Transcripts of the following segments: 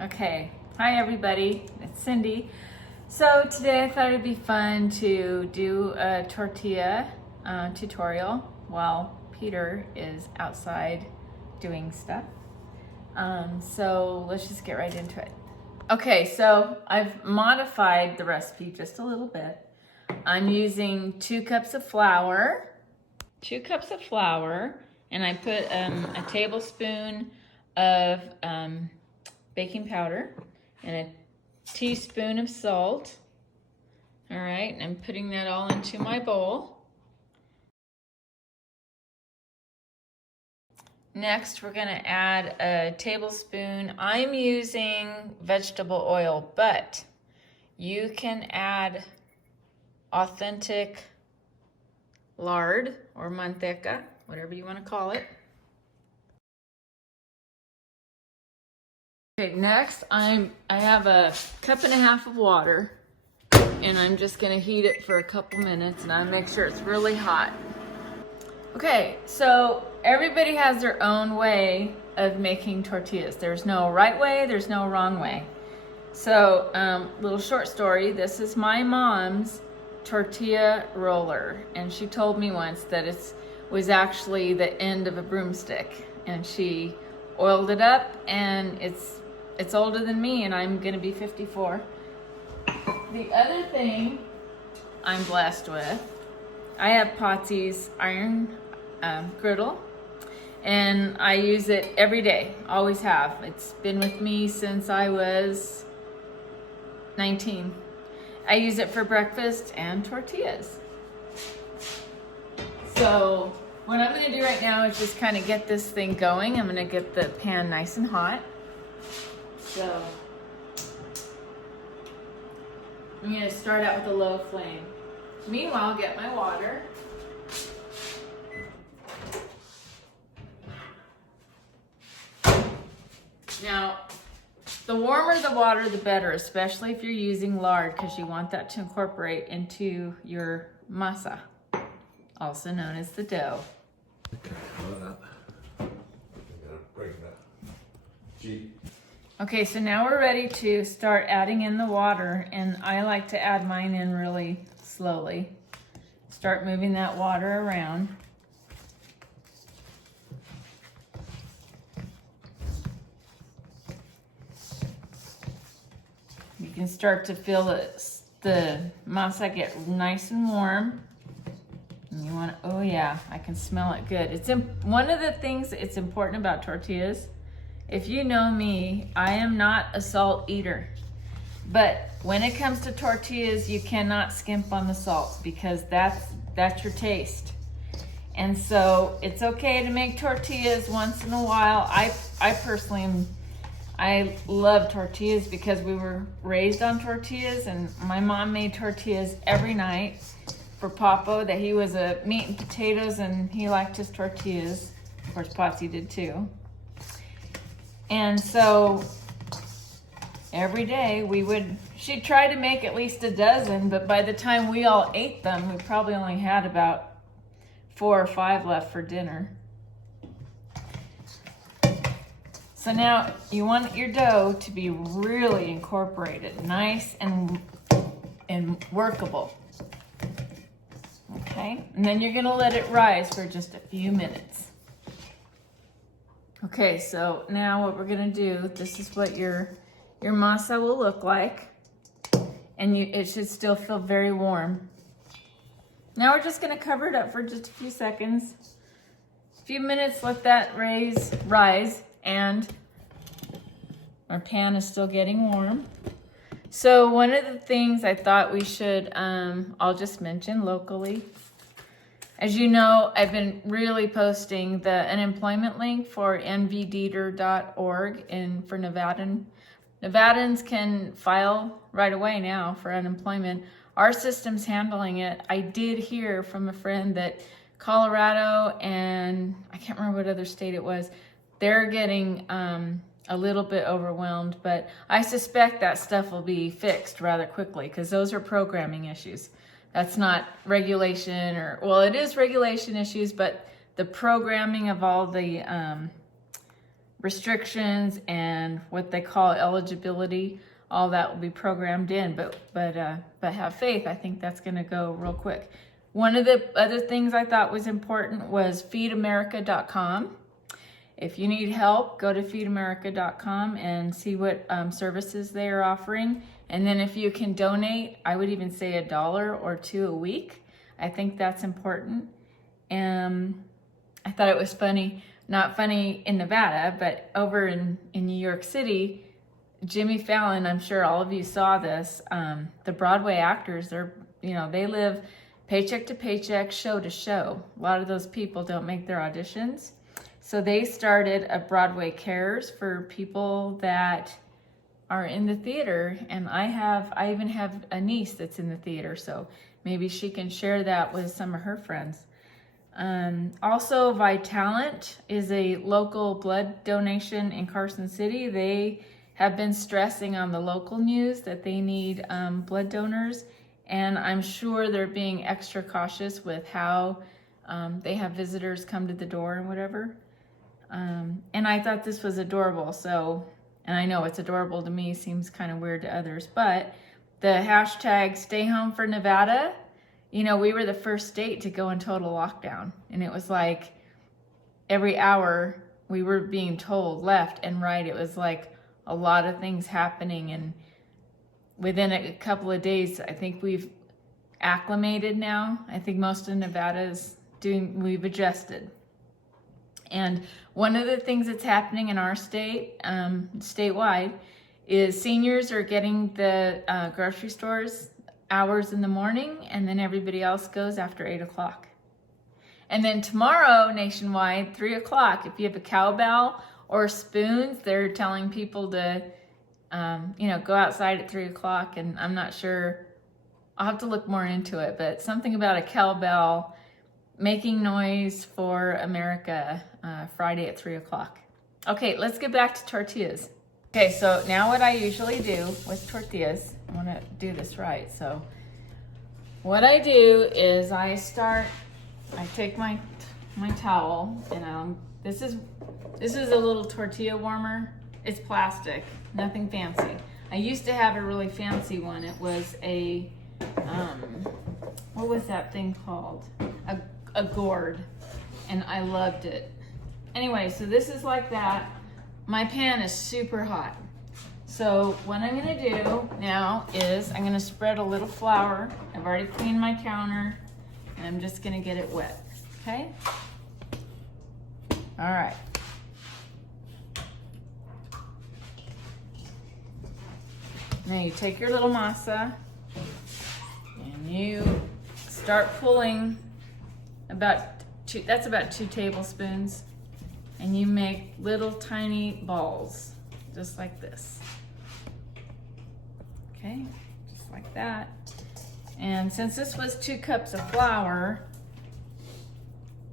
Okay, hi everybody, it's Cindy. So today I thought it'd be fun to do a tortilla tutorial while Peter is outside doing stuff. So let's just get right into it. Okay, so I've modified the recipe just a little bit. I'm using 2 cups of flour, and I put a tablespoon of baking powder and a teaspoon of salt. All right, and I'm putting that all into my bowl. Next, we're gonna add a tablespoon. I'm using vegetable oil, but you can add authentic lard or manteca, whatever you want to call it. Okay, next I have a cup and a half of water, and I'm just gonna heat it for a couple minutes, and I make sure it's really hot. Okay, so everybody has their own way of making tortillas. There's no right way, there's no wrong way. So, little short story, this is my mom's tortilla roller, and she told me once that it was actually the end of a broomstick, and she oiled it up, and it's older than me, and I'm gonna be 54. The other thing I'm blessed with, I have Potsy's iron griddle, and I use it every day, always have. It's been with me since I was 19. I use it for breakfast and tortillas. So what I'm gonna do right now is just kind of get this thing going. I'm gonna get the pan nice and hot. So I'm gonna start out with a low flame. Meanwhile, get my water. Now, the warmer the water, the better, especially if you're using lard, because you want that to incorporate into your masa, also known as the dough. Okay, look at that. I'm gonna break that. Gee. Okay, so now we're ready to start adding in the water, and I like to add mine in really slowly. Start moving that water around. You can start to feel the masa get nice and warm. And you want to, oh yeah, I can smell it good. One of the things it's important about tortillas, if you know me, I am not a salt eater. But when it comes to tortillas, you cannot skimp on the salt, because that's your taste. And so it's okay to make tortillas once in a while. I personally I love tortillas because we were raised on tortillas, and my mom made tortillas every night for Papo. That he was a meat and potatoes, and he liked his tortillas. Of course, Potsy did too. And so every day she'd try to make at least a dozen, but by the time we all ate them, we probably only had about 4 or 5 left for dinner. So now you want your dough to be really incorporated, nice and workable. Okay, and then you're gonna let it rise for just a few minutes. Okay, so now what we're gonna do, this is what your masa will look like, and it should still feel very warm. Now we're just gonna cover it up for just a few seconds. A few minutes, let that rise, and our pan is still getting warm. So one of the things I thought we should, I'll just mention locally. As you know, I've been really posting the unemployment link for nvdeeter.org, and for Nevadans can file right away now for unemployment. Our system's handling it. I did hear from a friend that Colorado and I can't remember what other state it was, they're getting a little bit overwhelmed, but I suspect that stuff will be fixed rather quickly, because those are programming issues. That's not regulation, or, well, it is regulation issues, but the programming of all the restrictions and what they call eligibility, all that will be programmed in, but have faith. I think that's going to go real quick. One of the other things I thought was important was feedamerica.com. If you need help, go to feedamerica.com and see what services they are offering. And then if you can donate, I would even say $1 or $2 a week. I think that's important. I thought it was funny, not funny in Nevada, but over in New York City, Jimmy Fallon, I'm sure all of you saw this, the Broadway actors, they live paycheck to paycheck, show to show. A lot of those people don't make their auditions. So they started a Broadway Cares for people that are in the theater. And I even have a niece that's in the theater, so maybe she can share that with some of her friends. Also, Vitalent is a local blood donation in Carson City. They have been stressing on the local news that they need blood donors, and I'm sure they're being extra cautious with how they have visitors come to the door and whatever. And I thought this was adorable, and I know it's adorable to me, seems kind of weird to others, but the hashtag Stay Home for Nevada, we were the first state to go in total lockdown, and it was like every hour we were being told left and right. It was like a lot of things happening, and within a couple of days, I think we've acclimated now. I think most of Nevada we've adjusted. And one of the things that's happening in our state, statewide, is seniors are getting the grocery stores hours in the morning, and then everybody else goes after 8 o'clock. And then tomorrow, nationwide, 3 o'clock, if you have a cowbell or spoons, they're telling people to, go outside at 3 o'clock. And I'm not sure, I'll have to look more into it, but something about a cowbell making noise for America Friday at 3 o'clock. Okay, let's get back to tortillas. Okay, so now what I usually do with tortillas, I want to do this right. So what I do is I take my towel, and this is a little tortilla warmer. It's plastic, nothing fancy. I used to have a really fancy one. It was a, what was that thing called? A gourd, and I loved it. Anyway, so this is like that. My pan is super hot. So what I'm gonna do now is I'm gonna spread a little flour. I've already cleaned my counter, and I'm just gonna get it wet, okay? All right. Now you take your little masa, and you start pulling that's about 2 tablespoons, and you make little tiny balls, just like this. Okay, just like that. And since this was 2 cups of flour,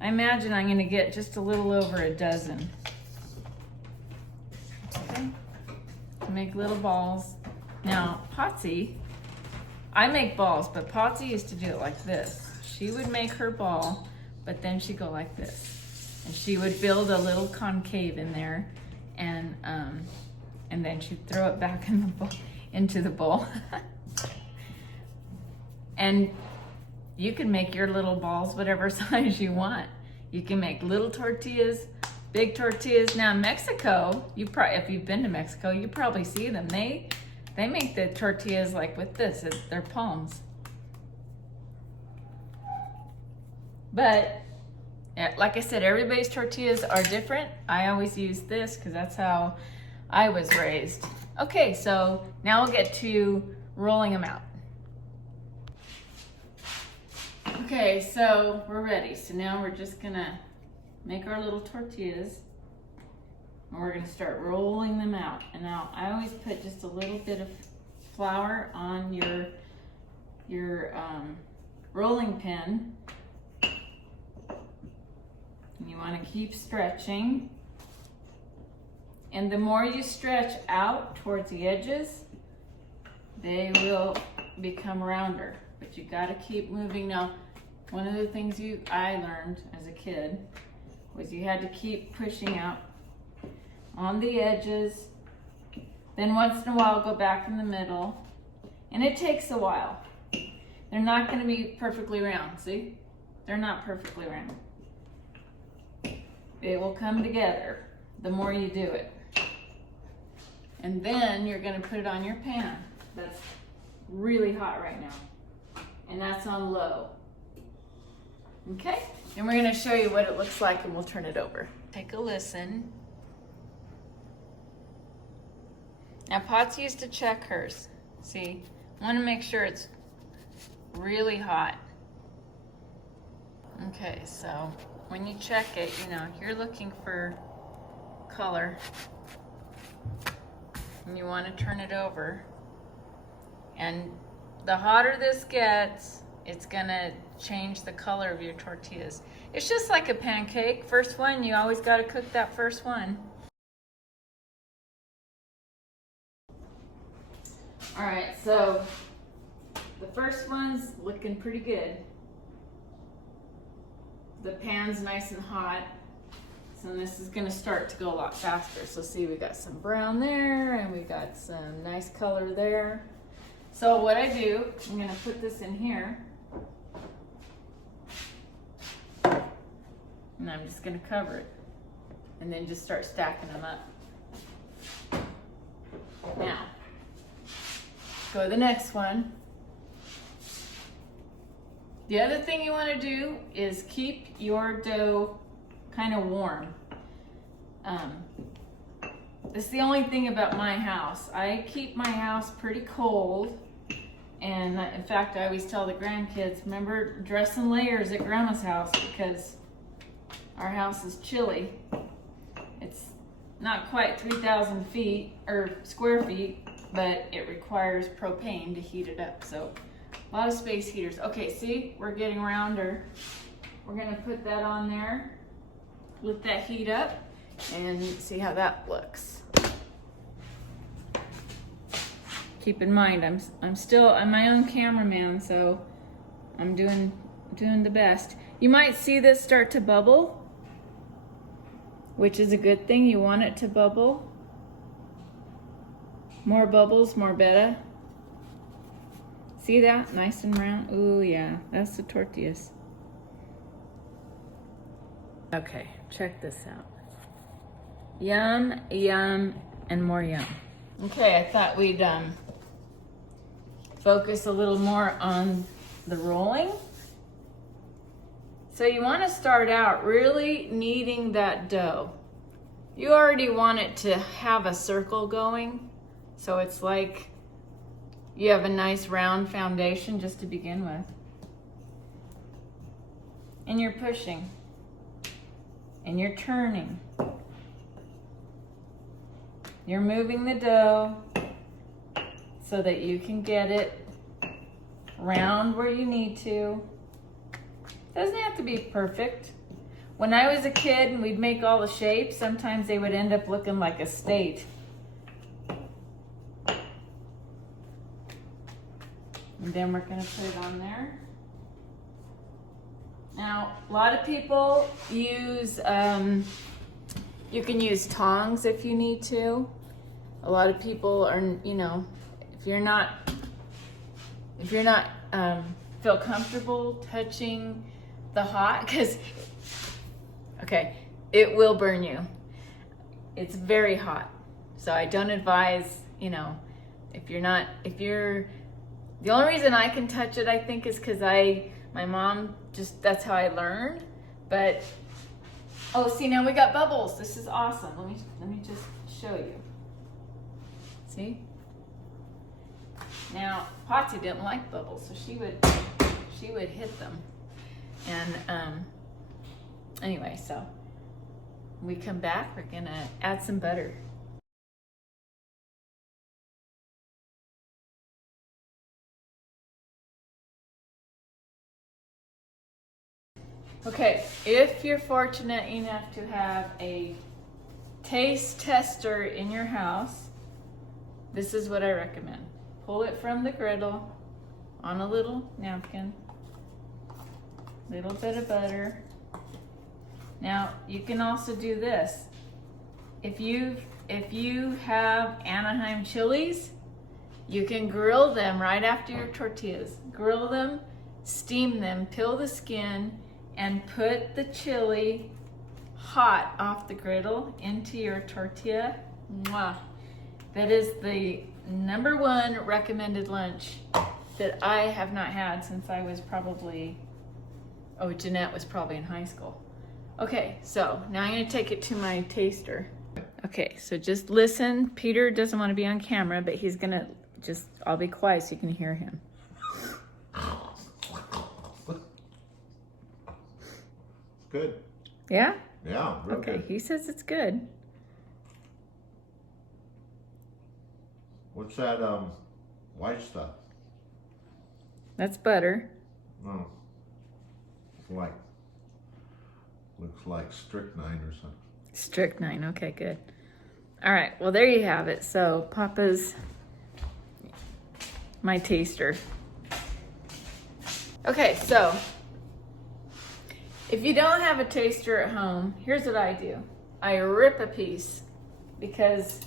I imagine I'm gonna get just a little over a dozen. Okay, make little balls. Now, Potsy, I make balls, but Potsy used to do it like this. She would make her ball, but then she'd go like this. And she would build a little concave in there, and then she'd throw it back in the bowl, into the bowl. And you can make your little balls whatever size you want. You can make little tortillas, big tortillas. Now in Mexico, if you've been to Mexico, you probably see them. They make the tortillas like with this, their palms. But like I said, everybody's tortillas are different. I always use this because that's how I was raised. Okay, so now we'll get to rolling them out. Okay, so we're ready. So now we're just gonna make our little tortillas, and we're gonna start rolling them out. And now I always put just a little bit of flour on your rolling pin. And you want to keep stretching. And the more you stretch out towards the edges, they will become rounder. But you got to keep moving. Now, one of the things I learned as a kid was you had to keep pushing out on the edges. Then once in a while, go back in the middle. And it takes a while. They're not going to be perfectly round, see? They're not perfectly round. It will come together the more you do it. And then you're going to put it on your pan. That's really hot right now. And that's on low. Okay? And we're going to show you what it looks like and we'll turn it over. Take a listen. Now Potts used to check hers. See? I want to make sure it's really hot. Okay, so when you check it, you know, you're looking for color. And you want to turn it over. And the hotter this gets, it's gonna change the color of your tortillas. It's just like a pancake. First one, you always gotta cook that first one. All right, so the first one's looking pretty good. The pan's nice and hot. So this is gonna start to go a lot faster. So see, we got some brown there and we got some nice color there. So what I do, I'm gonna put this in here. And I'm just gonna cover it. And then just start stacking them up. Now, go to the next one. The other thing you wanna do is keep your dough kind of warm. It's the only thing about my house. I keep my house pretty cold. And in fact, I always tell the grandkids, remember, dress in layers at Grandma's house because our house is chilly. It's not quite 3,000 feet or square feet, but it requires propane to heat it up. So a lot of space heaters. Okay, see, we're getting rounder. We're gonna put that on there, let that heat up, and see how that looks. Keep in mind, I'm my own cameraman, so I'm doing the best. You might see this start to bubble, which is a good thing. You want it to bubble. More bubbles, more better. See that? Nice and round. Ooh, yeah, that's the tortillas. Okay, check this out. Yum, yum, and more yum. Okay, I thought we'd focus a little more on the rolling. So you want to start out really kneading that dough. You already want it to have a circle going, so it's like you have a nice round foundation just to begin with. And you're pushing. And you're turning. You're moving the dough so that you can get it round where you need to. Doesn't have to be perfect. When I was a kid and we'd make all the shapes, sometimes they would end up looking like a state. And then we're gonna put it on there. Now, a lot of people use, you can use tongs if you need to. A lot of people are, you know, if you're not feel comfortable touching the hot, because, okay, it will burn you. It's very hot. So I don't advise, you know, the only reason I can touch it, I think, is because my mom that's how I learned. But, oh, see, now we got bubbles. This is awesome. Let me just show you. See? Now, Patsy didn't like bubbles, so she would hit them. And anyway, so when we come back, we're gonna add some butter. Okay, if you're fortunate enough to have a taste tester in your house, this is what I recommend. Pull it from the griddle on a little napkin, little bit of butter. Now, you can also do this. if you have Anaheim chilies, you can grill them right after your tortillas. Grill them, steam them, peel the skin, and put the chili hot off the griddle into your tortilla. Mwah. That is the #1 recommended lunch that I have not had since I was probably, oh, Jeanette was probably in high school. Okay, so now I'm gonna take it to my taster. Okay, so just listen. Peter doesn't want to be on camera, but he's gonna just, I'll be quiet so you can hear him. Good. Yeah? Yeah, real Okay, good. he says it's good. What's that white stuff? That's butter. No. It's like, looks like strychnine or something. Strychnine, okay, good. All right, well, there you have it. So Papa's my taster. Okay, so if you don't have a taster at home, here's what I do. I rip a piece because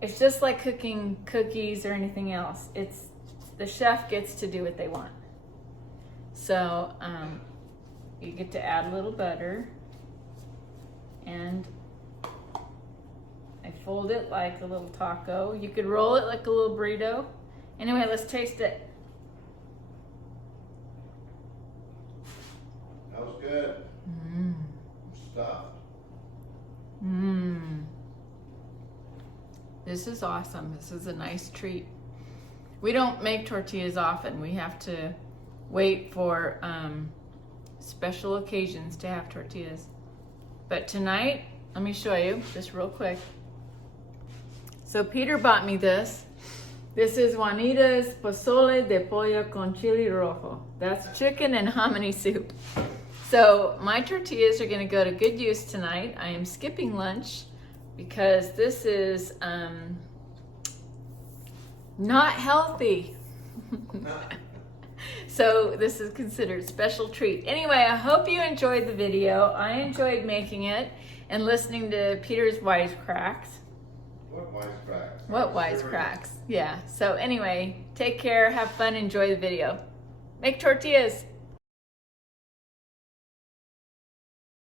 it's just like cooking cookies or anything else. It's the chef gets to do what they want. So you get to add a little butter, and I fold it like a little taco. You could roll it like a little burrito. Anyway, let's taste it. That was good. Mmm. Stuffed. Mmm. This is awesome. This is a nice treat. We don't make tortillas often. We have to wait for special occasions to have tortillas. But tonight, let me show you just real quick. So Peter bought me this. This is Juanita's pozole de pollo con chili rojo. That's chicken and hominy soup. So my tortillas are gonna go to good use tonight. I am skipping lunch because this is not healthy. So this is considered special treat. Anyway, I hope you enjoyed the video. I enjoyed making it and listening to Peter's wisecracks. What wisecracks? What wisecracks? Yeah. So anyway, take care, have fun, enjoy the video. Make tortillas.